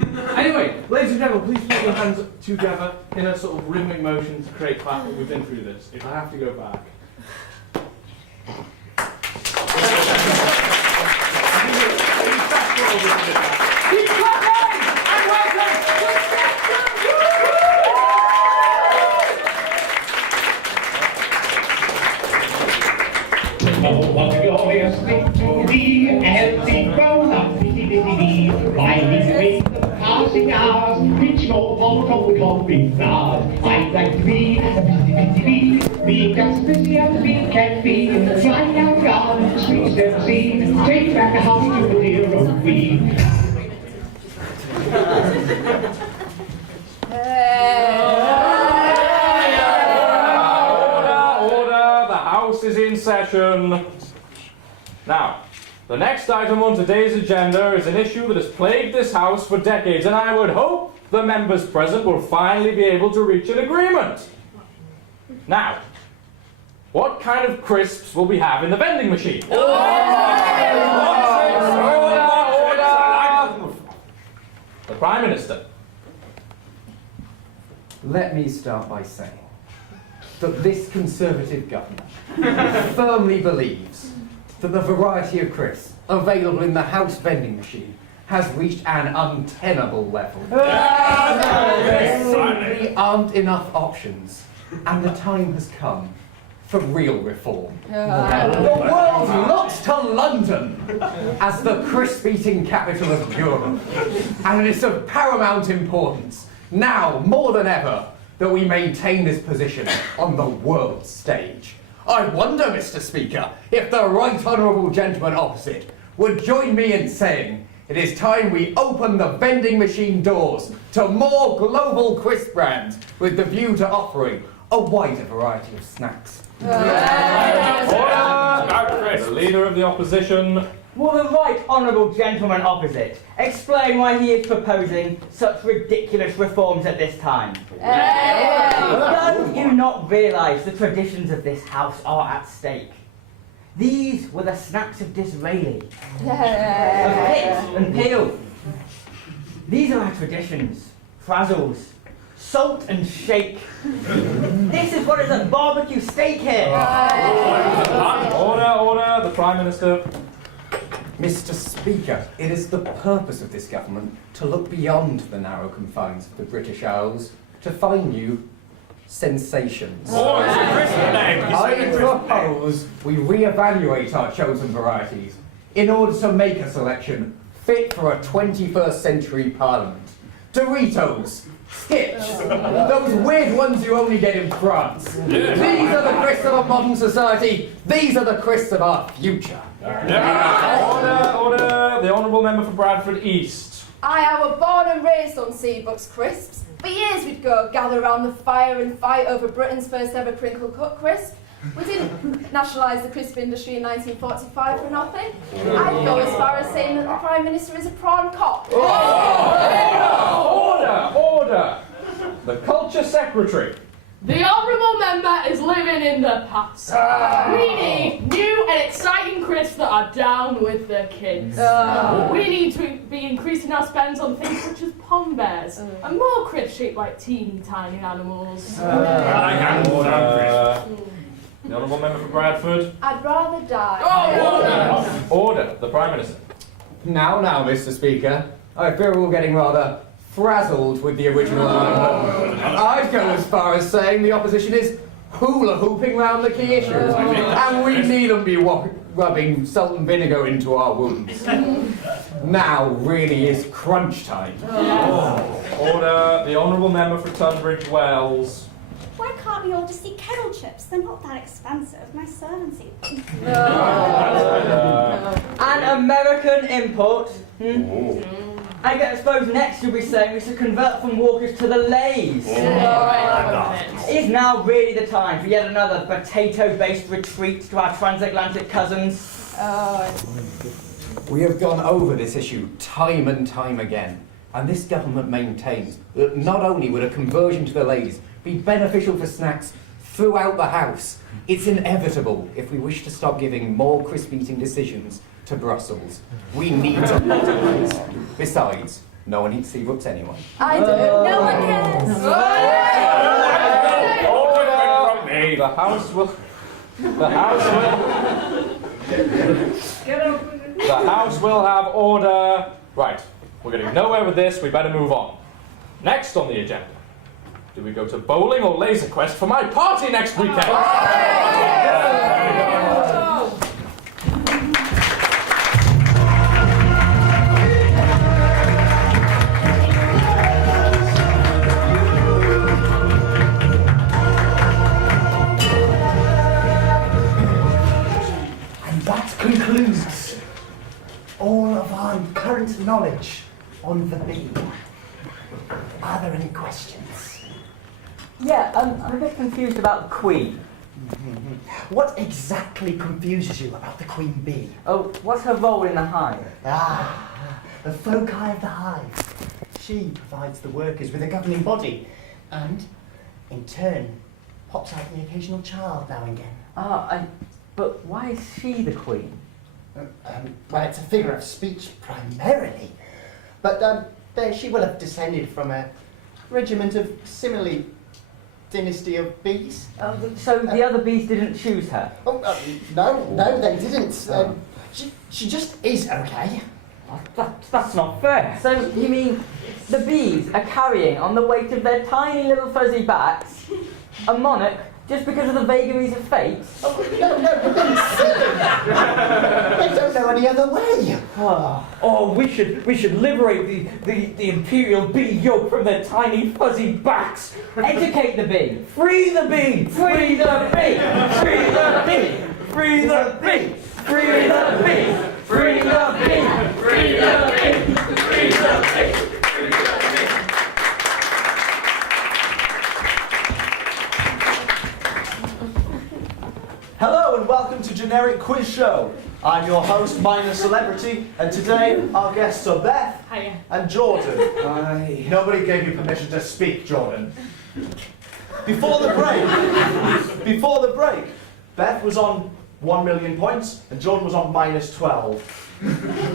Anyway, ladies and gentlemen, please put your hands together in a sort of rhythmic motion to create clap. We've been through this. If I have to go back. Keep clapping! And welcome to Oh, what a glorious thing to be a healthy grown-up, bitty-bitty-bee. While we the passing hours, reach no fault from the coffee flowers. I'd like to be a bitty-bitty-bee, being as busy as we can be. Flying down gardens, streets and sea, take back the house to the dear old queen. Is in session. Now, the next item on today's agenda is an issue that has plagued this house for decades, and I would hope the members present will finally be able to reach an agreement. Now, what kind of crisps will we have in the vending machine? Order! The Prime Minister. Let me start by saying that this Conservative government firmly believes that the variety of crisps available in the house vending machine has reached an untenable level. There simply aren't enough options, and the time has come for real reform. The world looks to London as the crisp-eating capital of Europe, and it is of paramount importance, now more than ever, that we maintain this position on the world stage. I wonder, Mr. Speaker, if the right honourable gentleman opposite would join me in saying it is time we open the vending machine doors to more global crisp brands with the view to offering a wider variety of snacks. Order! The Leader of the Opposition. Will the right honourable gentleman opposite explain why he is proposing such ridiculous reforms at this time? Don't you not realise the traditions of this house are at stake? These were the snacks of Disraeli, of Pitt and Peel. These are our traditions, frazzles, salt and shake. This is what is a barbecue steak here. Order, the Prime Minister. Mr. Speaker, it is the purpose of this government to look beyond the narrow confines of the British Isles to find new sensations. I propose we re-evaluate our chosen varieties in order to make a selection fit for a 21st century parliament. Doritos, Skips, those weird ones you only get in France. These are the crisps of a modern society. These are the crisps of our future. Order, the Honourable Member for Bradford East. I were born and raised on Seabuck's crisps. For years we'd go gather around the fire and fight over Britain's first ever crinkle cut crisp. We didn't nationalise the crisp industry in 1945 for nothing. I'd go as far as saying that the Prime Minister is a prawn cock. Order! The Culture Secretary. The Honourable Member is living in the past. We need new and exciting crisps that are down with the kids. We need to be increasing our spends on things such as pom bears and more crisps shaped like teeny tiny animals. The Honourable Member for Bradford. I'd rather die. Order, the Prime Minister. Now, Mr. Speaker, I fear we're all getting rather frazzled with the original argument. I'd go as far as saying the opposition is hula hooping round the key issues, and we needn't be rubbing salt and vinegar into our wounds. Now really is crunch time. Order, the Honourable Member for Tunbridge Wells. Why can't we all just eat kettle chips? They're not that expensive. My servants eat them. An American import? I suppose next you'll be saying we should convert from Walkers to the Lays. Is now really the time for yet another potato-based retreat to our transatlantic cousins? We have gone over this issue time and time again, and this government maintains that not only would a conversion to the Lays be beneficial for snacks throughout the house, it's inevitable if we wish to stop giving more crisp eating decisions to Brussels. We need to modernise. Besides, No one eats seabooks anyway. I do. No one cares. Order from me. The house will have order. Right, we're getting nowhere with this. We better move on. Next on the agenda, do we go to bowling or laser quest for my party next weekend? That concludes all of our current knowledge on the bee. Are there any questions? Yeah, I'm a bit confused about the queen. What exactly confuses you about the queen bee? Oh, what's her role in the hive? The foci of the hive. She provides the workers with a governing body and, in turn, pops out the occasional child now and again. But why is she the queen? Well, it's a figure of speech primarily, but she will have descended from a regiment of similarly dynasty of bees. So the other bees didn't choose her? No, they didn't. She just is okay. That's not fair. So you mean the bees are carrying on the weight of their tiny little fuzzy backs a monarch just because of the vagaries of fate? No, you're being silly. They don't know any other way. Oh, we should liberate the imperial bee yoke from their tiny fuzzy backs. Educate the bee! Free the bee! Free the bee! Free the bee! Free the bee! Free the bee! Free the bee! Free the bee! Free the bee! Hello and welcome to Generic Quiz Show. I'm your host, Minor Celebrity, and today our guests are Beth Hiya. and Jordan. Aye. Nobody gave you permission to speak, Jordan. Before the break, Beth was on 1 million points and Jordan was on -12.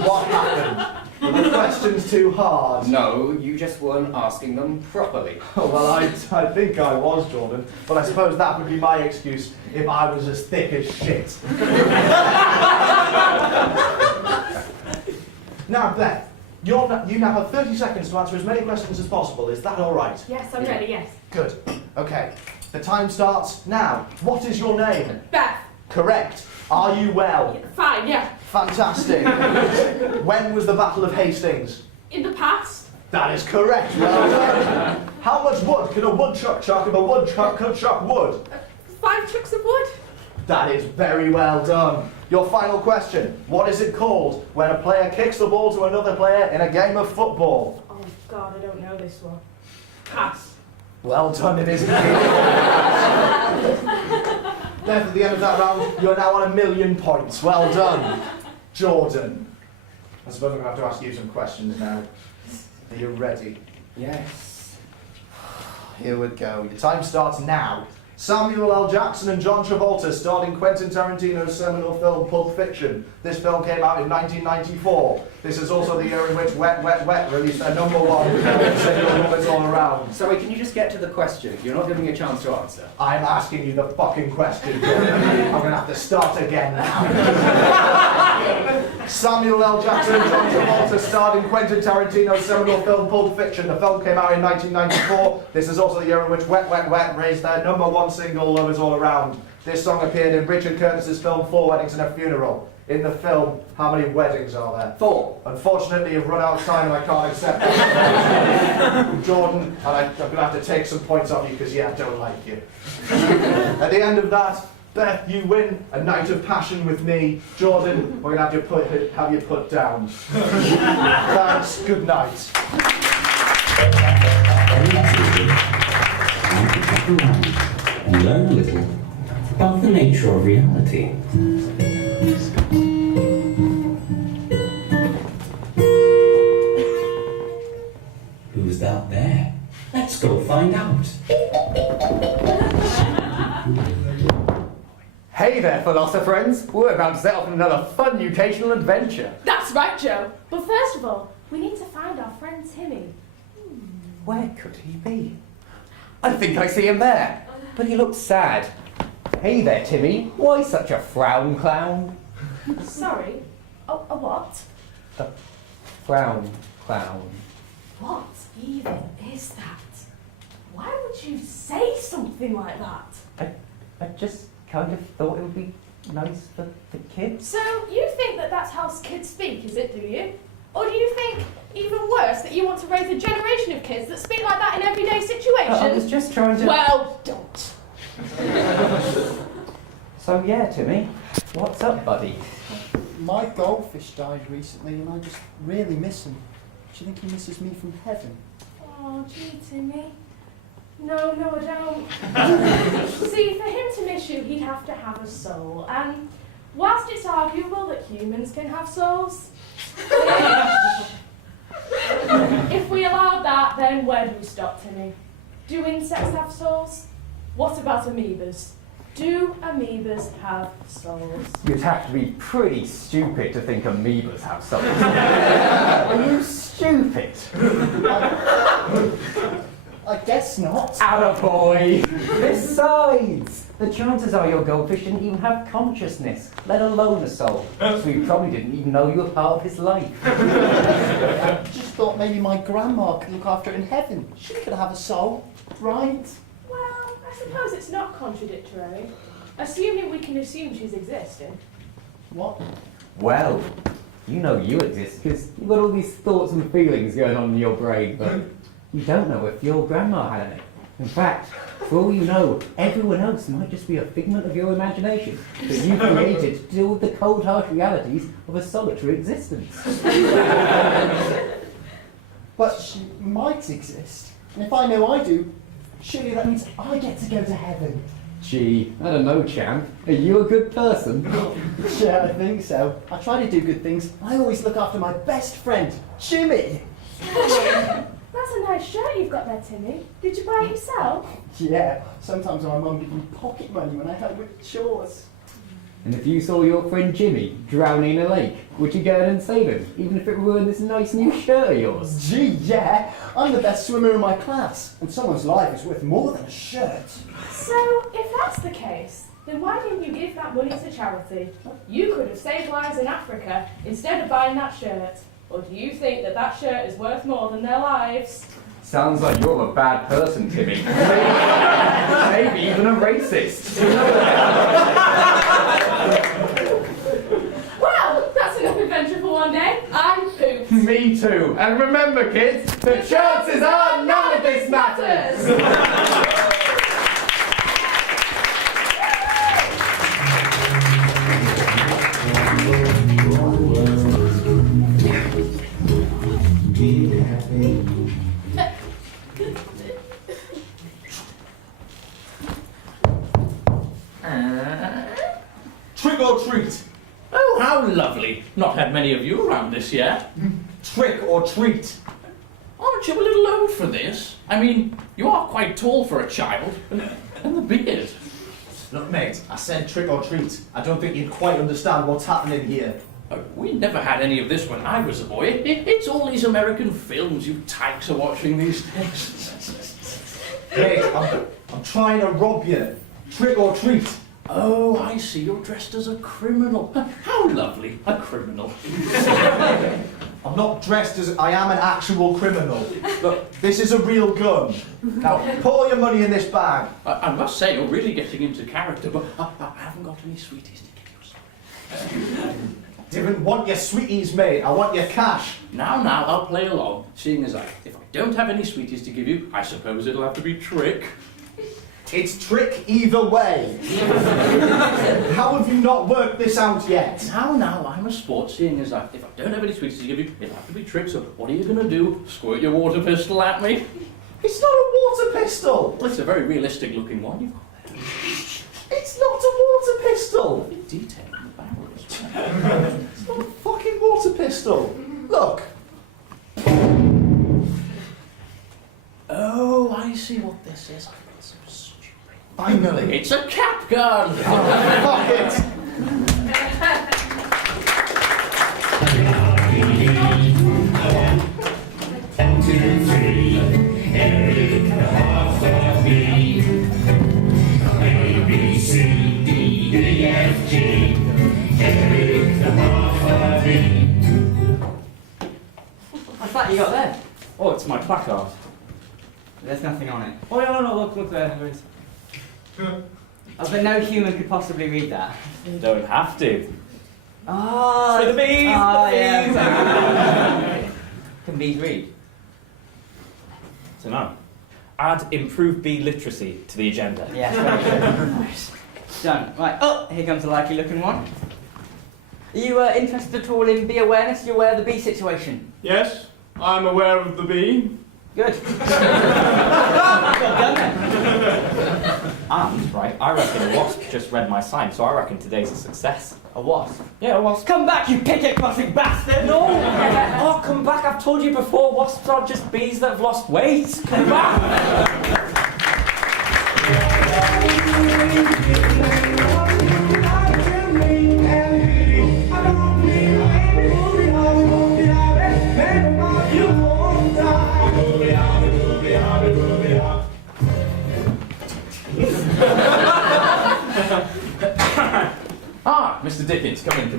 What happened? Were the questions too hard? No, you just weren't asking them properly. Oh, well, I think I was, Jordan, but I suppose that would be my excuse if I was as thick as shit. Now, Beth, you now have 30 seconds to answer as many questions as possible. Is that all right? Yes, I'm ready, yes. Good. Okay. The time starts now. What is your name? Beth. Correct. Are you well? Fine, yeah. Fantastic. When was the Battle of Hastings? In the past? That is correct. Well done. How much wood can a woodchuck chuck if a woodchuck could chuck wood? 5 chucks of wood? That is very well done. Your final question. What is it called when a player kicks the ball to another player in a game of football? Oh God, I don't know this one. Pass. Well done, it is. Beth, at the end of that round, you're now on 1 million points. Well done. Jordan. I suppose I'm going to have to ask you some questions now. Are you ready? Yes. Here we go. Your time starts now. Samuel L. Jackson and John Travolta starred in Quentin Tarantino's seminal film Pulp Fiction. This film came out in 1994. This is also the year in which Wet, Wet, Wet released their #1 single Love It All Around. Sorry, can you just get to the question? You're not giving me a chance to answer. I'm asking you the fucking question, Jordan. I'm going to have to start again now. Samuel L. Jackson and John Travolta starred in Quentin Tarantino's seminal film Pulp Fiction. The film came out in 1994. This is also the year in which Wet, Wet, Wet raised their #1 single Love Is All Around. This song appeared in Richard Curtis's film 4 Weddings and a Funeral. In the film, how many weddings are there? 4. Unfortunately, you've run out of time and I can't accept it. Jordan, and I'm going to have to take some points off you because, yeah, I don't like you. At the end of that, Beth, you win a night of passion with me. Jordan, we're going to have you put down. Thanks, good night. And learn a little about the nature of reality. Who's out there? Let's go find out. Hey there, philosopher friends. We're about to set off on another fun mutational adventure. That's right, Joe. But first of all, We need to find our friend Timmy. Where could he be? I think I see him there, but he looks sad. Hey there, Timmy. Why such a frown clown? Sorry, a what? A frown clown. What even is that? Why would you say something like that? I just kind of thought it would be nice for the kids. So you think that that's how kids speak, is it, do you? Or do you think, even worse, that you want to raise a generation of kids that speak like that in everyday situations? I was just trying to... Well, don't. So yeah, Timmy, what's up, buddy? My goldfish died recently and I just really miss him. Do you think he misses me from heaven? Oh, gee, Timmy. No, I don't. See, for him to miss you, he'd have to have a soul. And whilst it's arguable that humans can have souls, if we allowed that, then where do we stop, Timmy? Do insects have souls? What about amoebas? Do amoebas have souls? You'd have to be pretty stupid to think amoebas have souls. Are you stupid? I guess not. Attaboy! Besides, the chances are your goldfish didn't even have consciousness, let alone a soul. So you probably didn't even know you were part of his life. I just thought maybe my grandma could look after it in heaven. She could have a soul, right? Well, I suppose it's not contradictory. Assuming we can assume she's existing. What? Well, you know you exist because you've got all these thoughts and feelings going on in your brain, but you don't know if your grandma had any. In fact, for all you know, everyone else might just be a figment of your imagination that you created to deal with the cold, harsh realities of a solitary existence. But she might exist. And if I know I do, surely that means I get to go to heaven. Gee, I don't know, champ. Are you a good person? Yeah, I think so. I try to do good things. I always look after my best friend, Jimmy. That's a nice shirt you've got there, Timmy. Did you buy it yourself? Yeah, sometimes my mum gives me pocket money when I help with chores. And if you saw your friend Jimmy drowning in a lake, would you go out and save him, even if it ruined this nice new shirt of yours? Gee, yeah. I'm the best swimmer in my class, and someone's life is worth more than a shirt. So, if that's the case, then why didn't you give that money to charity? You could have saved lives in Africa instead of buying that shirt. Or do you think that that shirt is worth more than their lives? Sounds like you're a bad person, Timmy. Maybe even a racist. Well, that's enough adventure for one day. I'm pooped. Me too. And remember, kids, the chances are none of this matters. Trick or treat? Oh, how lovely. Not had many of you around this year. Trick or treat? Aren't you a little old for this? I mean, you are quite tall for a child. And the beard. Look, mate, I said trick or treat. I don't think you'd quite understand what's happening here. We never had any of this when I was a boy. It's all these American films you tykes are watching these days. Mate, I'm trying to rob you. Trick or treat. Oh, I see. You're dressed as a criminal. How lovely. A criminal. I'm not dressed as... I am an actual criminal. Look, this is a real gun. Now, put all your money in this bag. I must say, you're really getting into character, but I haven't got any sweeties to give you. Sorry. Didn't want your sweeties, mate. I want your cash. Now, I'll play along, seeing as if I don't have any sweeties to give you, I suppose it'll have to be trick. It's trick either way. How have you not worked this out yet? Now, I'm a sport, seeing as if I don't have any sweeties to give you, it'll have to be trick, so what are you going to do? Squirt your water pistol at me? It's not a water pistol. Well, it's a very realistic looking one you've got there. It's not a water pistol. Detail in the barrel as well. It's not a fucking water pistol. Look. Oh, I see what this is. Finally. It's a cap gun! Fuck it. what's my placard? There's nothing on it. Oh yeah, no, look there. There is. Oh, but no human could possibly read that. You don't have to. Oh, For the bees! Oh, the bees! yeah. Can bees read? So now, add improved bee literacy to the agenda. Yes, very good. Nice. Done. Right. Oh, here comes a likely looking one. Are you interested at all in bee awareness? You're aware of the bee situation? Yes, I'm aware of the bee. Good. Well done then. And, right, I reckon a wasp just read my sign, so I reckon today's a success. A wasp? Yeah, a wasp. Come back, you picket-crossing bastard! No! Oh, come back, I've told you before, wasps are just bees that have lost weight. Come back! Mr. Dickens, come in.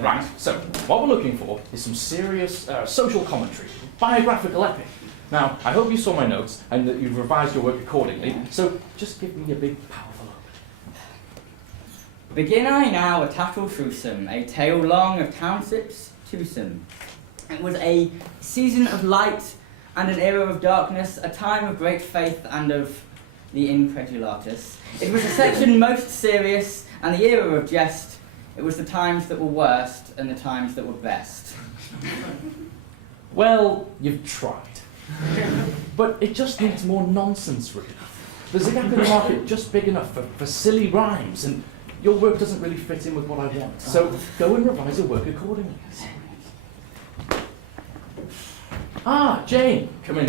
Right, so what we're looking for is some serious social commentary, biographical epic. Now, I hope you saw my notes and that you've revised your work accordingly, so just give me a big, powerful look. Begin I now a tattle truesome, a tale long of townships twosome. It was a season of light and an era of darkness, a time of great faith and of the incredulatus. It was a section most serious and the era of jest. It was the times that were worst and the times that were best. Well, you've tried. But it just needs more nonsense, really. There's a gap in the market just big enough for silly rhymes, and your work doesn't really fit in with what I want. So go and revise your work accordingly. Ah, Jane! Come in.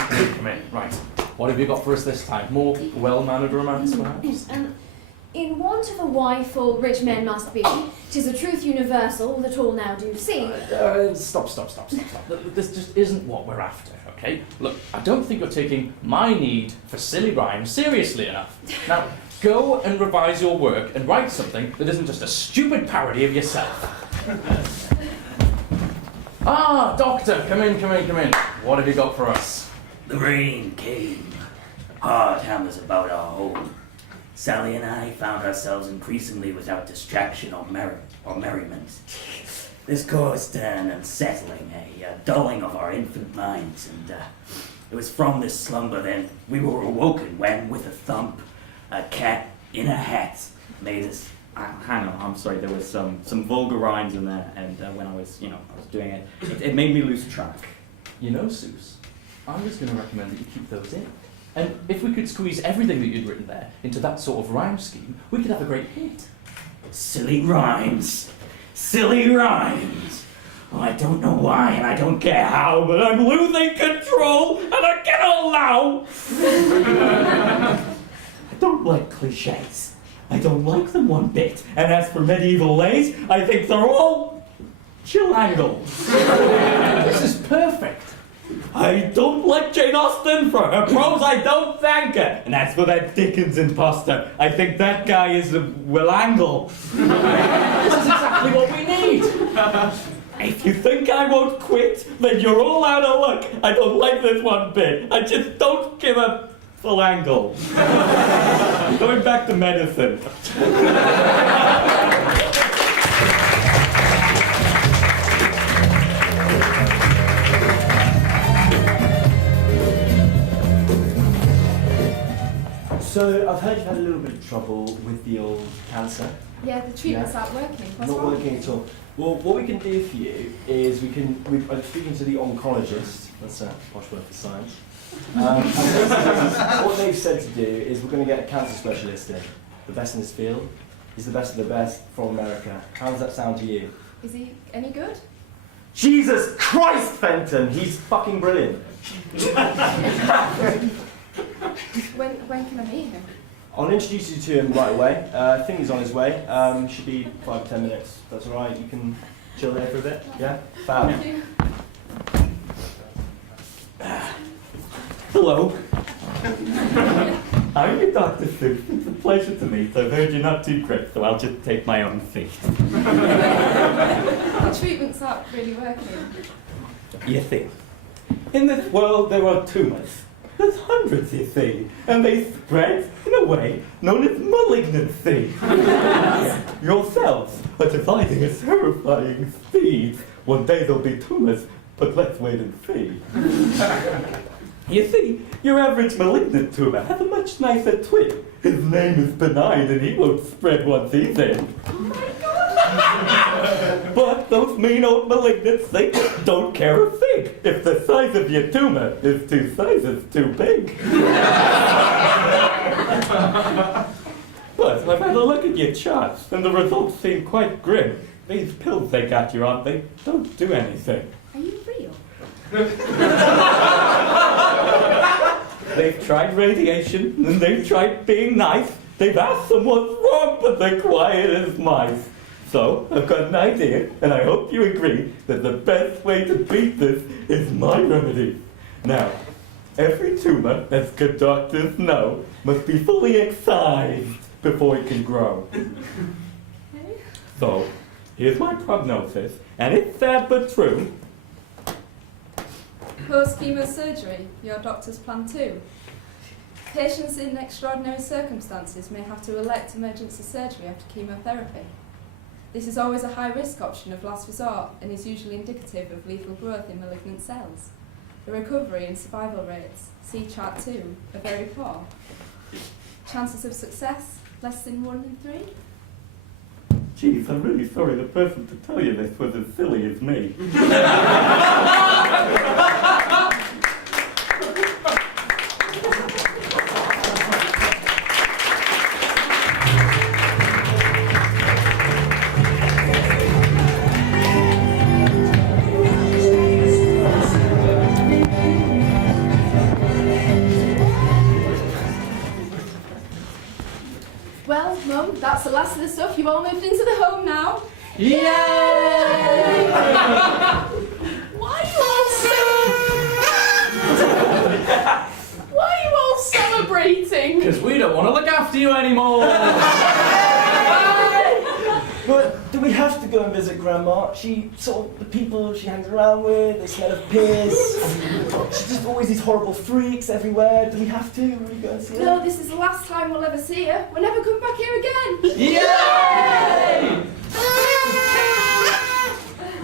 Right. What have you got for us this time? More well-mannered romance, perhaps? In want of a wife all rich men must be, 'tis a truth universal that all now do see. Stop. This just isn't what we're after, okay? Look, I don't think you're taking my need for silly rhymes seriously enough. Now, go and revise your work and write something that isn't just a stupid parody of yourself. Ah, Doctor, come in. What have you got for us? The rain came. Hard hammers about our home. Sally and I found ourselves increasingly without distraction or merriment. This caused an unsettling, a dulling of our infant minds, and it was from this slumber then we were awoken when, with a thump, a cat in a hat made us... Hang on, I'm sorry, there was some vulgar rhymes in there, and when I was doing it, it made me lose track. You know, Seuss, I'm just going to recommend that you keep those in. And if we could squeeze everything that you'd written there into that sort of rhyme scheme, we could have a great hit. Silly rhymes. Oh, I don't know why and I don't care how, but I'm losing control and I cannot allow. I don't like cliches. I don't like them one bit. And as for medieval lays, I think they're all chill-angle. This is perfect. I don't like Jane Austen for her prose, I don't thank her. And as for that Dickens imposter, I think that guy is a Willangle. This is exactly what we need. If you think I won't quit, then you're all out of luck. I don't like this one bit. I just don't give a Willangle. Going back to medicine. So, I've heard you've had a little bit of trouble with the old cancer. Yeah, the treatments aren't working. What's Not wrong? working at all. Well, what we can do for you is I'm speaking to the oncologist, that's a posh word for science. And what they've said to do is we're going to get a cancer specialist in, the best in his field. He's the best of the best from America. How does that sound to you? Is he any good? Jesus Christ, Fenton! He's fucking brilliant. When can I meet him? I'll introduce you to him right away. I think he's on his way. Should be 5 or 10 minutes. That's all right. You can chill there for a bit. Yeah? Fab. Thank you. Hello. I'm your Dr. Seuss. It's a pleasure to meet. I've heard you're not too quick, so I'll just take my own seat. The treatments aren't really working. You think? In this world there are tumours. There's hundreds, you see, and they spread in a way known as malignancy. Yourselves are dividing at terrifying speeds. One day there'll be tumours, but let's wait and see. You see, your average malignant tumour has a much nicer twin. His name is benign and he won't spread once he's in. But those mean old malignants, they don't care a fig if the size of your tumour is two sizes too big. But I've had a look at your charts and the results seem quite grim. These pills they got you on, they don't do anything. Are you real? They've tried radiation, and they've tried being nice. They've asked them what's wrong, but they're quiet as mice. So, I've got an idea, and I hope you agree that the best way to beat this is my remedy. Now, every tumour, as good doctors know, must be fully excised before it can grow. So, here's my prognosis, and it's sad but true. Post-chemo surgery, your doctor's plan too. Patients in extraordinary circumstances may have to elect emergency surgery after chemotherapy. This is always a high-risk option of last resort and is usually indicative of lethal growth in malignant cells. The recovery and survival rates, see chart 2, are very poor. Chances of success, less than 1 in 3. Geez, I'm really sorry the person to tell you this was as silly as me. Well, Mum, that's the last of the stuff. You've all moved into the home now. Yay! Why are you all celebrating? Because we don't want to look after you anymore. But do we have to go and visit Grandma? She sort of, the people she hangs around with, they smell of piss. She's just always these horrible freaks everywhere. Do we have to? Will we go and see her? No, this is the last time we'll ever see her. We'll never come back here again. Yay!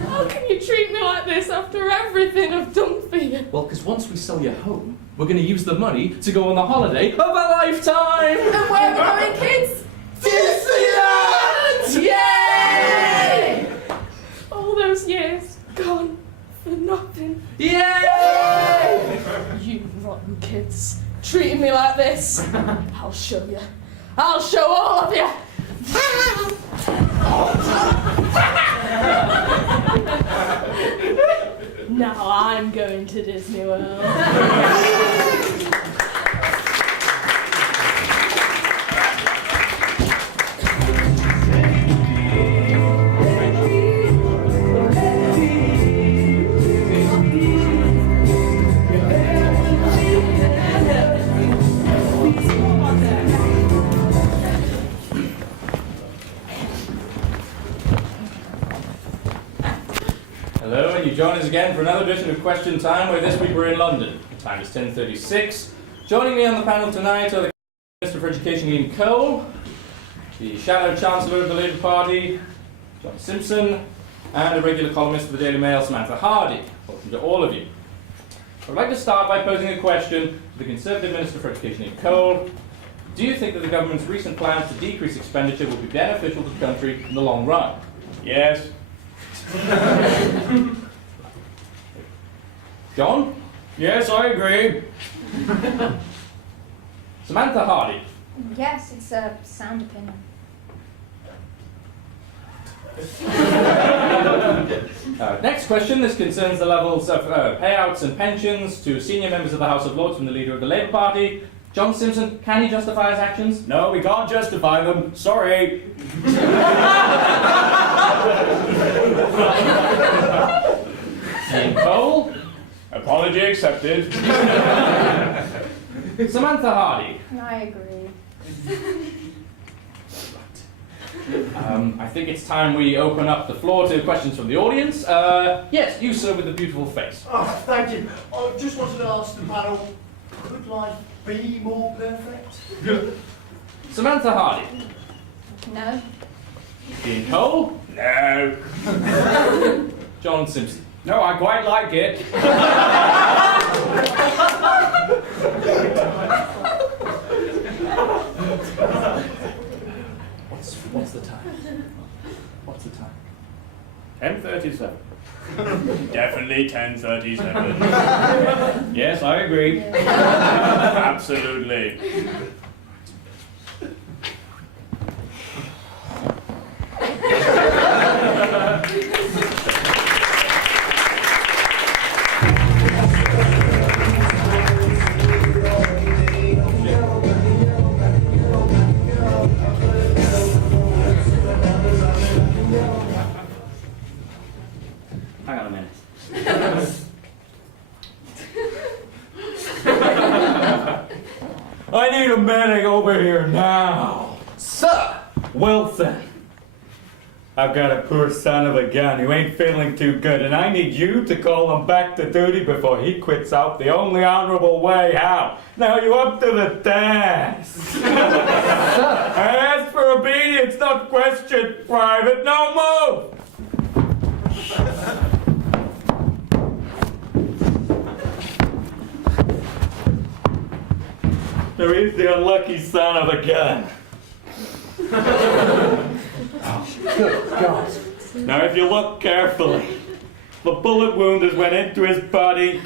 How can you treat me like this after everything I've done for you? Well, because once we sell your home, we're going to use the money to go on the holiday of a lifetime. And where are we going, kids? Disneyland! Yay! All those years gone for nothing. Yay! You rotten kids, treating me like this. I'll show you. I'll show all of you. Now I'm going to Disney World. Hello, and you join us again for another edition of Question Time, where this week we're in London. The time is 10:36. Joining me on the panel tonight are the Minister for Education, Ian Cole, the Shadow Chancellor of the Labour Party, John Simpson, and a regular columnist for the Daily Mail, Samantha Hardy. Welcome to all of you. I would like to start by posing a question to the Conservative Minister for Education, Ian Cole. Do you think that the government's recent plans to decrease expenditure will be beneficial to the country in the long run? Yes. John? Yes, I agree. Samantha Hardy? Yes, it's a sound opinion. Next question. This concerns the levels of payouts and pensions to senior members of the House of Lords from the leader of the Labour Party. John Simpson, can he justify his actions? No, we can't justify them. Sorry. Ian Cole? Apology accepted. Samantha Hardy? I agree. I think it's time we open up the floor to questions from the audience. Yes, you, sir, with the beautiful face. Oh, thank you. I just wanted to ask the panel, could life be more perfect? Samantha Hardy. No. Dean Cole. No. John Simpson. No, I quite like it. What's the time? What's the time? 10:37. Definitely 10:37. Yes, I agree. Absolutely. Hang on a minute. I need a medic over here now. Sir! Wilson. I've got a poor son of a gun who ain't feeling too good, and I need you to call him back to duty before he quits out the only honorable way out. Now you up to the task. I asked for obedience, not question, Private. No move! There is the unlucky son of a gun. Good God. Now if you look carefully, the bullet wound has went into his body,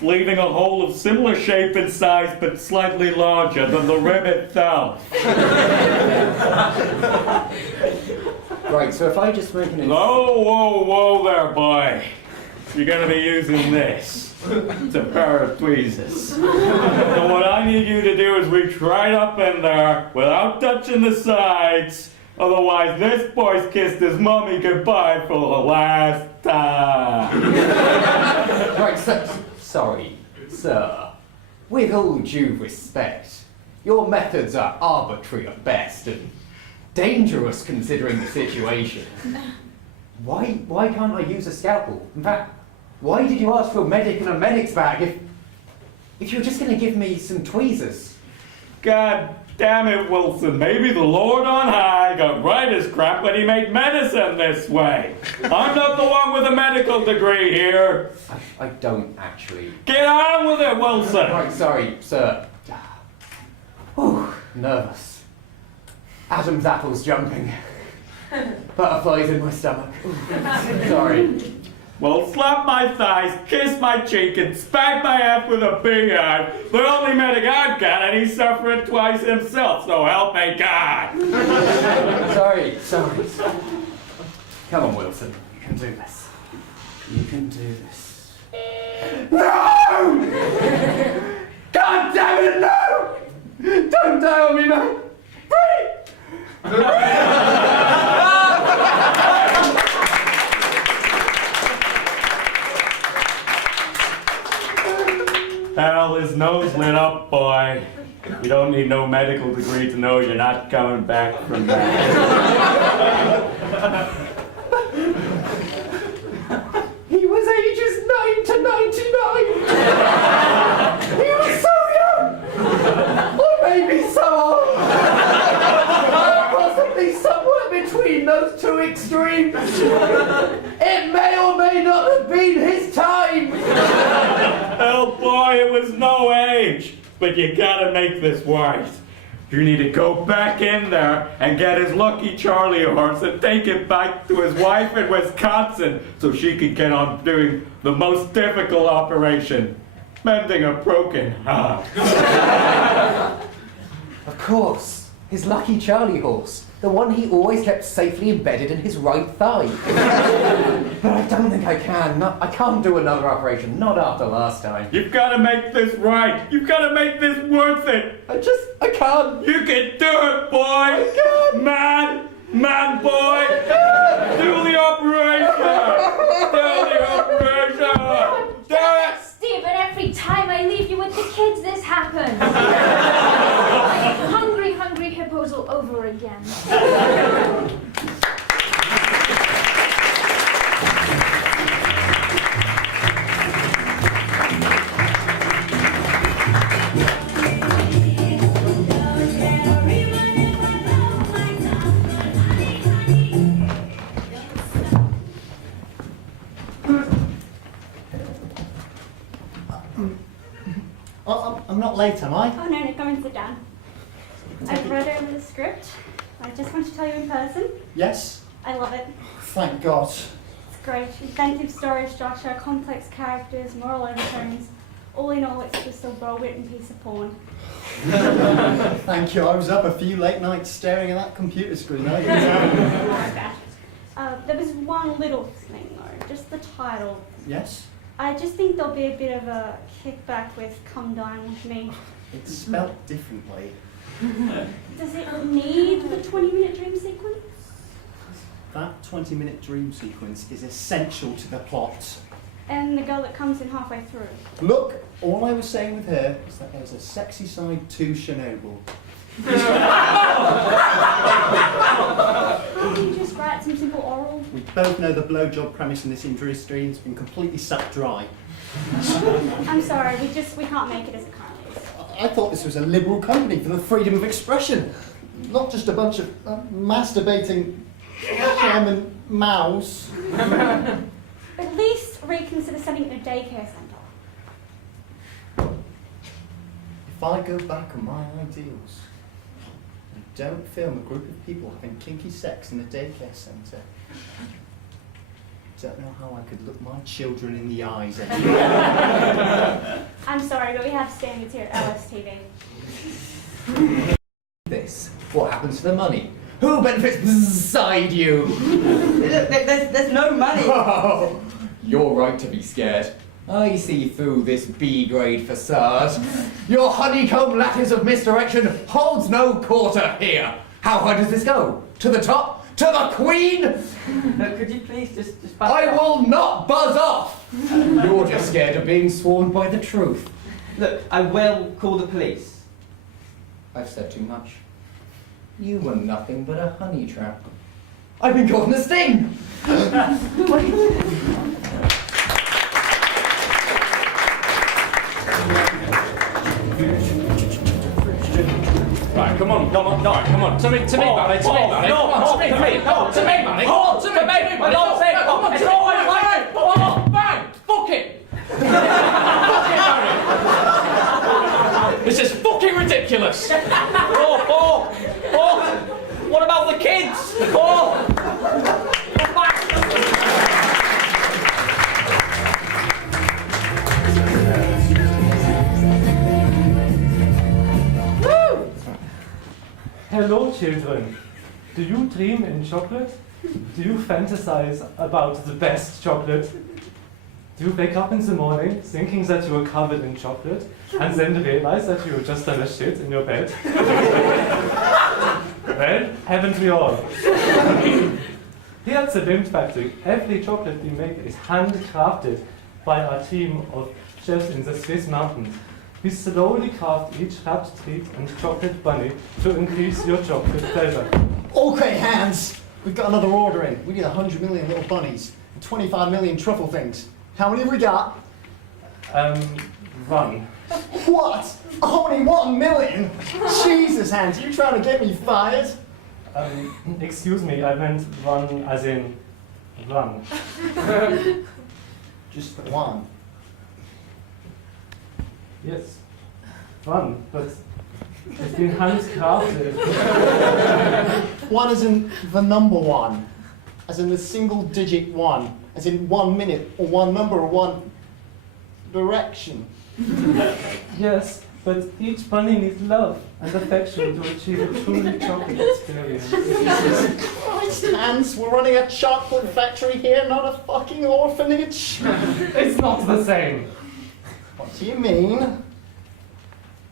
leaving a hole of similar shape and size but slightly larger than the rib itself. Right, so if I just make an... Whoa there, boy. You're going to be using this. It's a pair of tweezers. So what I need you to do is reach right up in there without touching the sides. Otherwise, this boy's kissed his mummy goodbye for the last time. Right, sorry, sir. With all due respect, your methods are arbitrary at best and dangerous considering the situation. Why can't I use a scalpel? In fact, why did you ask for a medic and a medic's bag if you're just going to give me some tweezers? God damn it, Wilson. Maybe the Lord on high got right his crap when he made medicine this way. I'm not the one with a medical degree here. I don't actually. Get on with it, Wilson. Right, sorry, sir. Ooh, nervous. Adam's apple's jumping. Butterflies in my stomach. Sorry. Well, slap my thighs, kiss my cheek, and spank my ass with a big iron. The only medic I've got, and he's suffering twice himself, so help me God. Sorry. Come on, Wilson. You can do this. You can do this. No! God damn it, no! Don't die on me, man! Breathe! Hell, his nose lit up, boy. You don't need no medical degree to know you're not coming back from that. He was ages 9 to 99! He was so young! Or maybe so old! Possibly somewhere between those two extremes! It may or may not have been his time! Hell, boy, it was no age. But you gotta make this right. You need to go back in there and get his lucky Charlie horse and take it back to his wife in Wisconsin so she can get on doing the most difficult operation, mending a broken heart. Of course, his lucky Charlie horse. The one he always kept safely embedded in his right thigh. But I don't think I can. I can't do another operation, not after last time. You've got to make this right. You've got to make this worth it. I can't. You can do it, boy. Man, boy. Do the operation. Do it. Stephen, every time I leave you with the kids, this happens. Hungry hippos all over again. late, am I? Oh no, come and sit down. I've read over the script. I just want to tell you in person. Yes? I love it. Thank God. It's great. Inventive story structure, complex characters, moral overtones. All in all, it's just a well-written piece of porn. Thank you. I was up a few late nights staring at that computer screen. There was one little thing though, just the title. Yes? I just think there'll be a bit of a kickback with Come Dine With Me. It's spelt differently. Does it need the 20-minute dream sequence? That 20-minute dream sequence is essential to the plot. And the girl that comes in halfway through. Look, all I was saying with her is that there's a sexy side to Chernobyl. Can't you just write some simple oral? We both know the blowjob premise in this industry has been completely sucked dry. I'm sorry, we can't make it as it currently is. I thought this was a liberal company for the freedom of expression, not just a bunch of masturbating German mouths. At least reconsider setting it in a daycare centre. If I go back on my ideals and don't film a group of people having kinky sex in a daycare centre, I don't know how I could look my children in the eyes anymore. I'm sorry, but we have standards here at LSTV. This. What happens to the money? Who benefits beside you? There's no money. Oh, you're right to be scared. I see through this B-grade facade. Your honeycomb lattice of misdirection holds no quarter here. How high does this go? To the top? To the Queen? No, could you please just back I up? will not buzz off. You're just scared of being sworn by the truth. Look, I will call the police. I've said too much. You were nothing but a honey trap. I've been caught in a sting! Right, come on. To me, Manny. Come on, to me, Manny. Come on, to me, Manny. It's always right. Bang! Fuck it! This is fucking ridiculous! What about the kids? Hello, children. Do you dream in chocolate? Do you fantasize about the best chocolate? Do you wake up in the morning thinking that you are covered in chocolate and then realize that you just done a shit in your bed? Well, haven't we all? Here at the Wind Factory, every chocolate we make is handcrafted by our team of chefs in the Swiss mountains. We slowly craft each wrapped treat and chocolate bunny to increase your chocolate pleasure. Okay, Hans, we've got another order in. We need 100 million little bunnies and 25 million truffle things. How many have we got? 1. What? Only 1 million? Jesus, Hans, you trying to get me fired? Excuse me, I meant 1 as in run. Just 1. Yes, 1, but it's been handcrafted. 1 as in the number 1, as in the single digit 1, as in 1 minute, or 1 number, or 1 direction. Yes, but each bunny needs love and affection to achieve a truly chocolate experience. Jesus Christ, Hans, we're running a chocolate factory here, not a fucking orphanage. It's not the same. What do you mean?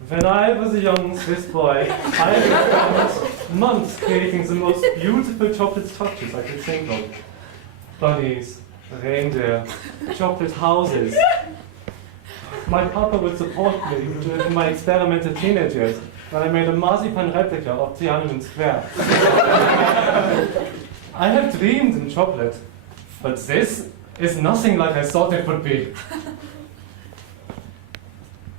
When I was a young Swiss boy, I spent months creating the most beautiful chocolate structures I could think of. Bunnies, reindeer, chocolate houses. My papa would support me in my experimental teenage years when I made a marzipan replica of Tiananmen Square. I have dreamed in chocolate, but this is nothing like I thought it would be.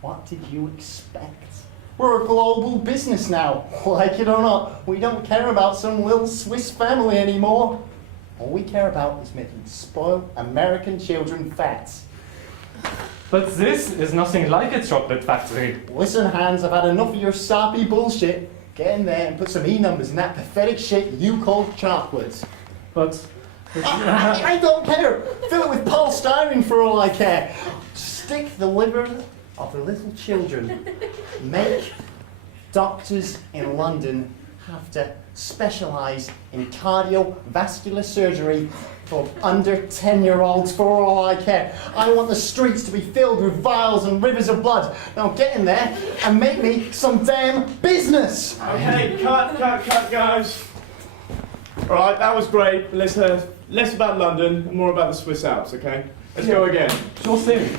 What did you expect? We're a global business now. Like it or not, we don't care about some little Swiss family anymore. All we care about is making spoiled American children fat. But this is nothing like a chocolate factory. Listen, Hans, I've had enough of your sappy bullshit. Get in there and put some E numbers in that pathetic shit you call chocolate. But... I don't care. Fill it with polystyrene for all I care. Stick the liver of the little children. Make doctors in London have to specialise in cardiovascular surgery for under 10-year-olds for all I care. I want the streets to be filled with vials and rivers of blood. Now get in there and make me some damn business. Okay, cut, guys. All right, that was great. Let's hear less about London and more about the Swiss Alps, okay? Let's go again. Sure thing.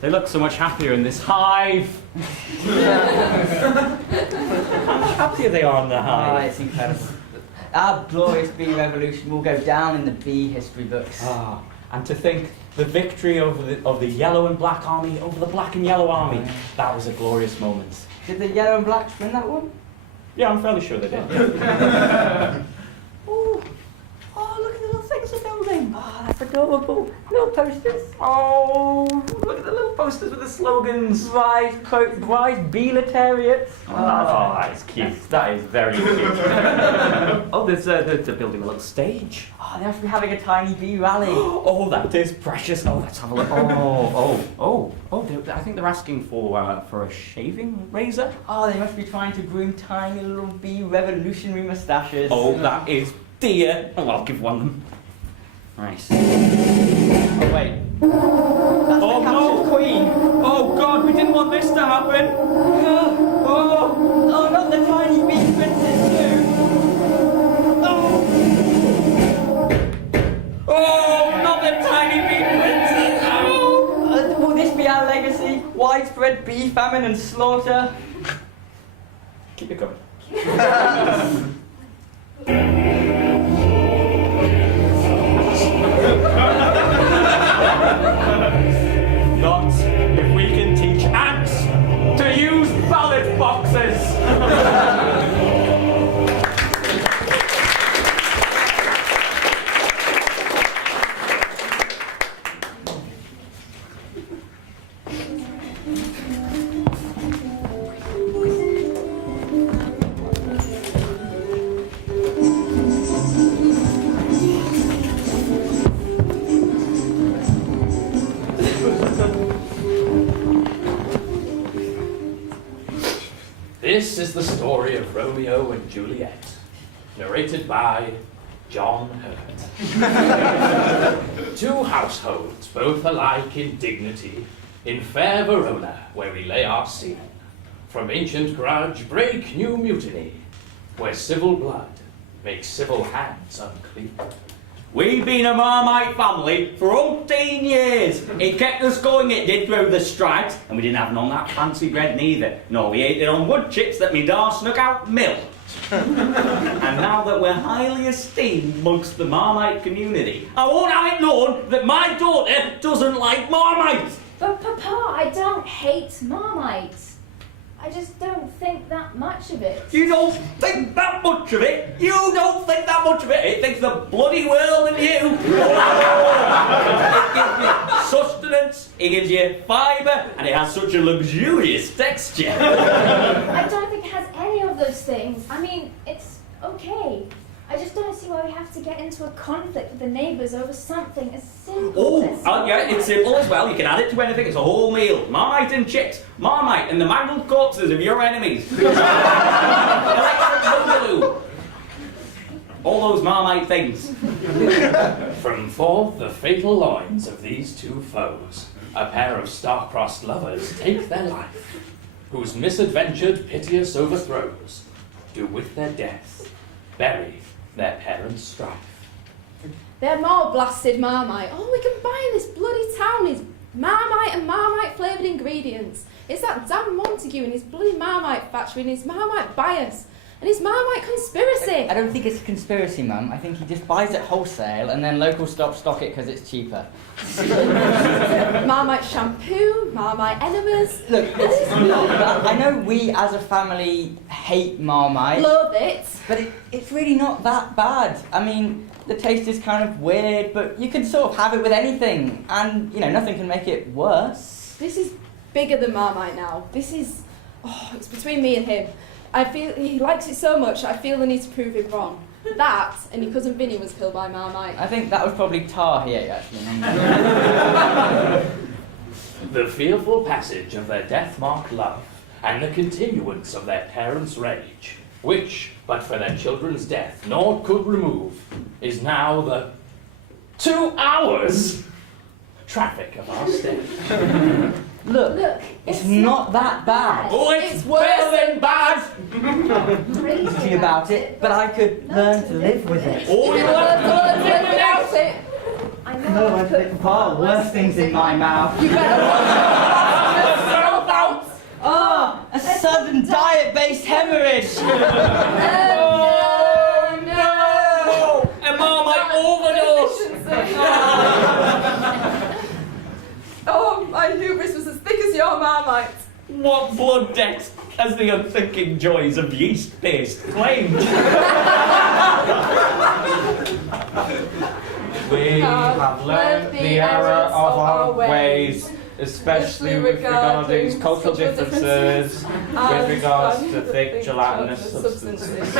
They look so much happier in this hive. How much happier they are in the Oh, hive. it's incredible. Our glorious bee revolution will go down in the bee history books. Ah, and to think the victory of the yellow and black army over the black and yellow army, that was a glorious moment. Did the yellow and blacks win that one? Yeah, I'm fairly sure they did. Oh, look at the little things they're building. Oh, that's adorable. Little posters. Oh, look at the little posters with the slogans. Rise Beeletariats. Oh, that is cute. That is very cute. Oh, they're building a little stage. Oh, they must be having a tiny bee rally. Oh, that is precious. Oh, let's have a look. Oh, I think they're asking for a shaving razor. Oh, they must be trying to groom tiny little bee revolutionary moustaches. Oh, that is dear. Oh, I'll give one of them. Right. Oh, wait. That's the captured queen. Oh, God, we didn't want this to happen. Oh, not the tiny bee princess, too. Oh, not the tiny bee princess. Oh. Will this be our legacy? Widespread bee famine and slaughter? Keep it going. Not if we can teach ants to use ballot boxes. This is the story of Romeo and Juliet, narrated by John Herbert. Two households, both alike in dignity, in fair Verona, where we lay our scene. From ancient grudge break new mutiny, where civil blood makes civil hands unclean. We've been a Marmite family for 18 years. It kept us going, it did, through the strikes, and we didn't have none of that fancy bread neither. No, we ate it on wood chips that me da snuck out milk. And now that we're highly esteemed amongst the Marmite community, I won't have it known that my daughter doesn't like Marmite. But Papa, I don't hate Marmite. I just don't think that much of it. You don't think that much of it? You don't think that much of it? It thinks the bloody world of you. It gives you sustenance, it gives you fibre, and it has such a luxurious texture. I don't think it has any of those things. I mean, it's okay. I just don't see why we have to get into a conflict with the neighbours over something as simple as... Yeah, it's simple as well. You can add it to anything. It's a whole meal. Marmite and chicks. Marmite and the mangled corpses of your enemies. Electric boogaloo. All those Marmite things. From forth the fatal loins of these two foes, a pair of star-crossed lovers take their life, whose misadventured piteous overthrows do with their death bury their parents' strife. They're more blasted Marmite. All we can buy in this bloody town is Marmite and Marmite flavoured ingredients. It's that damn Montague and his bloody Marmite factory and his Marmite bias. and his Marmite conspiracy. I don't think it's a conspiracy, Mum. I think he just buys it wholesale and then local shops stock it because it's cheaper. Marmite shampoo, Marmite enemas. Look, it's not that. I know we as a family hate Marmite. Loathe it. But it's really not that bad. I mean, the taste is kind of weird, but you can sort of have it with anything, and, you know, nothing can make it worse. This is bigger than Marmite now. This is... Oh, it's between me and him. I feel he likes it so much, I feel the need to prove him wrong. That, and your cousin Vinny was killed by Marmite. I think that was probably tar he ate, actually. The fearful passage of their death-marked love, and the continuance of their parents' rage, which, but for their children's death, naught could remove, is now the 2 hours traffic of our state. Look, it's not that bad. Oh, it's better than bad! Easy about it, but I could learn to live with it. Oh, you learn to live without it! I know. No, I've put far worse things in my mouth. You better Oh, a sudden diet-based hemorrhage. Oh, no! A Marmite overdose! Oh, my hubris was as thick as your Marmite. What blood debt has the unthinking joys of yeast-based claimed? We have learned the error of our ways, especially with regarding cultural differences, with regards to thick gelatinous substances.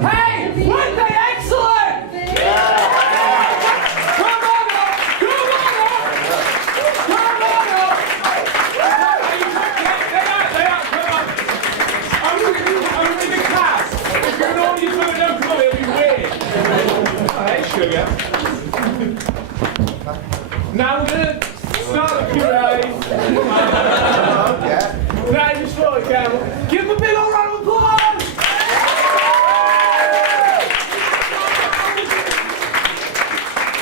Hey! Weren't they excellent? Come on up! Come on up! Come on up! Come on. Only the class. If you know you don't come on, it'll be weird. Hey, sugar. Now we're going to start the Q&A. Now you just throw it down. Give them a big old round of applause!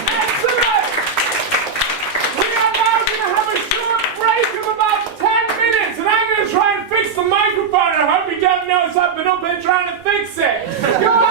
Excellent! We are now going to have a short break of about 10 minutes, and I'm going to try and fix the microphone. I hope you don't notice I've been up here trying to fix it. Go